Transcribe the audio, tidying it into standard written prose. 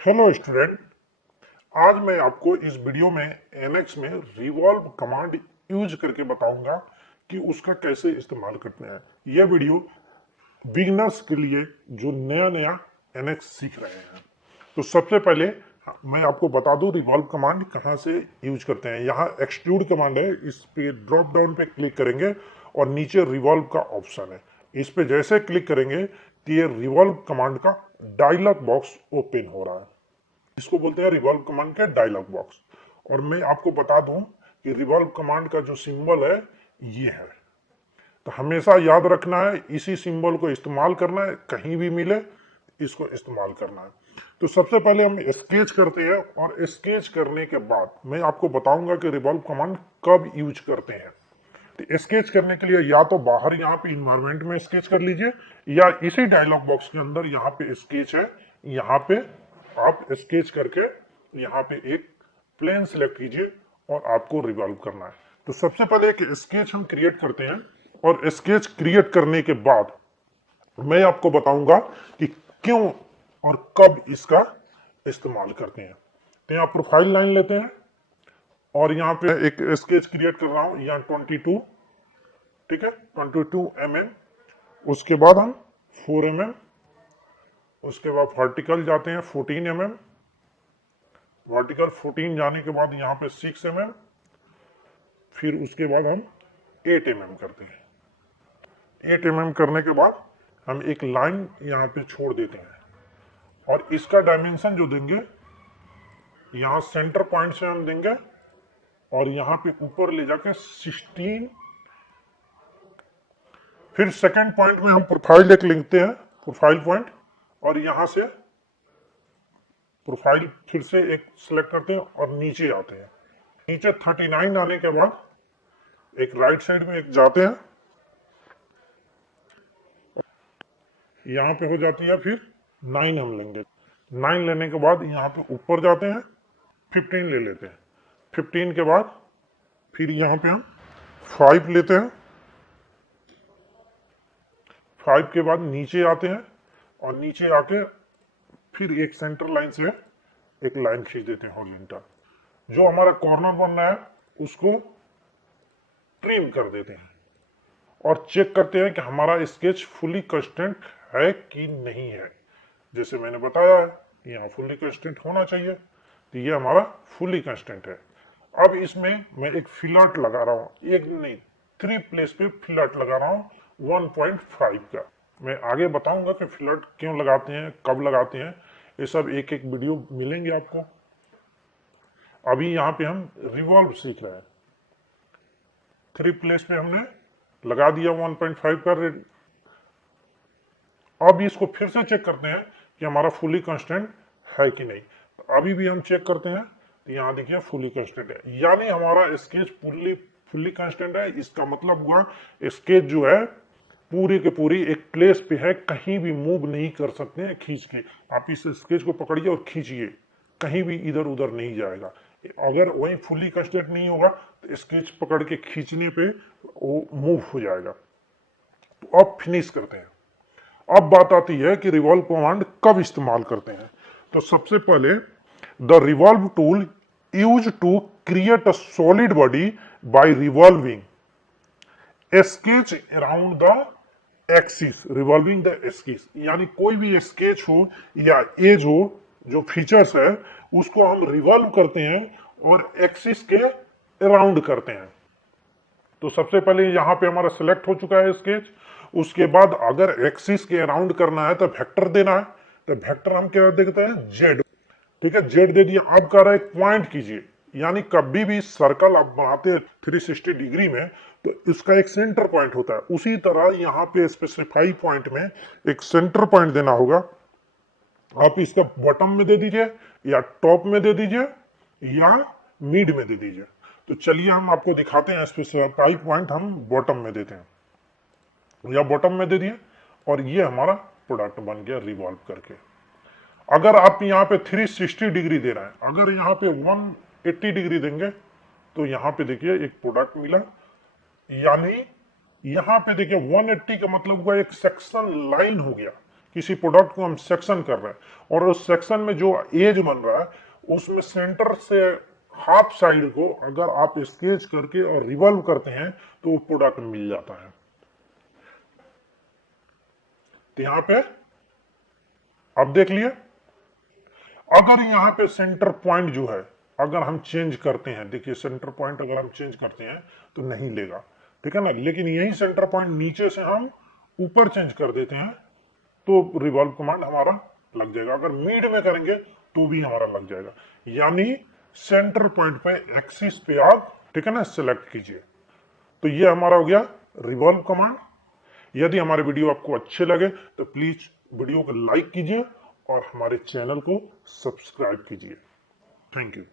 Hello student. आज मैं आपको इस वीडियो में एनएक्स में रिवॉल्व कमांड यूज करके बताऊंगा कि उसका कैसे इस्तेमाल करते हैं। यह वीडियो बिगिनर्स के लिए जो नया नया एनएक्स सीख रहे हैं। तो सबसे पहले मैं आपको बता दूं रिवॉल्व कमांड कहाँ से यूज करते हैं। यहाँ एक्सट्रूड कमांड है, इस पे ड्रॉप डाउन पे क्लिक करेंगे और नीचे रिवॉल्व का ऑप्शन है। इस पे जैसे क्लिक करेंगे कि ये रिवॉल्व कमांड का डायलॉग बॉक्स ओपन हो रहा है। इसको बोलते हैं रिवॉल्व कमांड के डायलॉग बॉक्स। और मैं आपको बता दूं कि रिवॉल्व कमांड का जो सिंबल है ये है। तो हमेशा याद रखना है, इसी सिंबल को इस्तेमाल करना है, कहीं भी मिले इसको इस्तेमाल करना है। तो सबसे पहले हम स्केच करते हैं और स्केच करने के बाद मैं आपको बताऊंगा कि रिवॉल्व कमांड कब यूज करते हैं। तो स्केच करने के लिए या तो बाहर यहाँ पे इन्वायरमेंट में स्केच कर लीजिए या इसी डायलॉग बॉक्स के अंदर यहाँ पे स्केच है, यहाँ पे आप स्केच करके यहाँ पे एक प्लेन सिलेक्ट कीजिए और आपको रिवॉल्व करना है। तो सबसे पहले एक स्केच हम क्रिएट करते हैं और स्केच क्रिएट करने के बाद मैं आपको बताऊंगा कि क्यों और कब इसका इस्तेमाल करते हैं। तो यहाँ प्रोफाइल लाइन लेते हैं और यहाँ पे एक स्केच क्रिएट कर रहा हूं, यहाँ 22, ठीक है, 22 mm। उसके बाद हम 4 mm, उसके बाद वर्टिकल जाते हैं 14 mm, वर्टिकल 14 जाने के बाद यहाँ पे 6 mm, फिर उसके बाद हम 8 mm करते हैं। 8 mm करने के बाद हम एक लाइन यहाँ पे छोड़ देते हैं और इसका डायमेंशन जो देंगे यहाँ सेंटर पॉइंट से हम देंगे और यहाँ पे ऊपर ले जाके 16। फिर सेकंड पॉइंट में हम प्रोफाइल एक लिखते हैं, प्रोफाइल पॉइंट, और यहां से प्रोफाइल फिर से एक सिलेक्ट करते हैं और नीचे आते हैं। नीचे 39 आने के बाद एक राइट साइड में एक जाते हैं, यहाँ पे हो जाती है, फिर 9 हम लेंगे। 9 लेने के बाद यहाँ पे ऊपर जाते हैं, 15 ले लेते हैं। 15 के बाद फिर यहाँ पे हम 5 लेते हैं। 5 के बाद नीचे आते हैं और नीचे आके फिर एक सेंटर लाइन से एक लाइन खींच देते हैं हॉरिजॉन्टल। जो हमारा कॉर्नर बनना है उसको ट्रिम कर देते हैं और चेक करते हैं कि हमारा स्केच फुली कंस्टेंट है कि नहीं है। जैसे मैंने बताया है यहाँ फुली कंस्टेंट होना चाहिए, तो ये हमारा फुली कंस्टेंट है। अब इसमें मैं एक फिलट लगा रहा हूँ, एक नहीं 3 प्लेस पे फिलट लगा रहा हूँ 1.5 का। मैं आगे बताऊंगा कि फिलट क्यों लगाते हैं, कब लगाते हैं, ये सब एक एक वीडियो मिलेंगे आपको। अभी यहाँ पे हम रिवॉल्व सीख रहे हैं। 3 प्लेस पे हमने लगा दिया 1.5 का रेट। अब इसको फिर से चेक करते हैं कि हमारा फुली कंस्टेंट है कि नहीं। तो अभी भी हम चेक करते हैं, तो यहाँ देखिए फुली कंस्टेंट है, यानी हमारा स्केच फुली कंस्टेंट है। इसका मतलब हुआ स्केच जो है पूरी के पूरी एक प्लेस पे है, कहीं भी मूव नहीं कर सकते हैं खींच के। आप इस स्केच को पकड़िए और खींचिए, कहीं भी इधर उधर नहीं जाएगा। अगर वही फुली कंस्टेंट नहीं होगा तो स्केच पकड़ के खींचने पे वो मूव हो जाएगा। तो अब फिनिश करते हैं। अब बात आती है कि रिवॉल्व कमांड कब इस्तेमाल करते हैं। तो सबसे पहले the revolve tool use to create a solid body by revolving sketch around the axis, revolving the sketch, यानी कोई भी स्केच हो या एज हो, जो फीचर्स है उसको हम रिवॉल्व करते हैं और एक्सिस के अराउंड करते हैं। तो सबसे पहले यहाँ पे हमारा सिलेक्ट हो चुका है स्केच। उसके बाद अगर एक्सिस के अराउंड करना है तो वेक्टर देना है। तो वेक्टर हम क्या देखते हैं, जेड, ठीक है, जेड दे दिया। अब कह रहा है पॉइंट कीजिए, यानी कभी भी सर्कल आप बनाते हैं 360 डिग्री में तो इसका एक सेंटर पॉइंट होता है। उसी तरह यहाँ पे स्पेसिफाई पॉइंट में एक सेंटर पॉइंट देना होगा। आप इसका बॉटम में दे दीजिए या टॉप में दे दीजिए या मिड में दे दीजिए। तो चलिए हम आपको दिखाते हैं। स्पेसिफाई पॉइंट हम बॉटम में देते हैं या बॉटम में दे दिए और ये हमारा प्रोडक्ट बन गया रिवॉल्व करके। अगर आप यहाँ पे 360 डिग्री दे रहे हैं, अगर यहाँ पे 180 डिग्री देंगे तो यहाँ पे देखिए एक प्रोडक्ट मिला, यानी यहाँ पे देखिए 180 का मतलब हुआ एक सेक्शन लाइन हो गया। किसी प्रोडक्ट को हम सेक्शन कर रहे हैं और उस सेक्शन में जो एज बन रहा है उसमें सेंटर से हाफ साइड को अगर आप स्केच करके और रिवॉल्व करते हैं तो वो प्रोडक्ट मिल जाता है। तो यहां पे अब देख लिए, अगर यहाँ पे सेंटर पॉइंट जो है अगर हम चेंज करते हैं, देखिए सेंटर पॉइंट अगर हम चेंज करते हैं तो नहीं लेगा, ठीक है ना। लेकिन यही सेंटर पॉइंट नीचे से हम ऊपर चेंज कर देते हैं तो रिवॉल्व कमांड हमारा लग जाएगा। अगर मिड में करेंगे तो भी हमारा लग जाएगा। यानी सेंटर पॉइंट पे एक्सिस पे आप, ठीक है ना, सिलेक्ट कीजिए। तो ये हमारा हो गया रिवॉल्व कमांड। यदि हमारे वीडियो आपको अच्छे लगे तो प्लीज वीडियो को लाइक कीजिए और हमारे चैनल को सब्सक्राइब कीजिए। Thank you.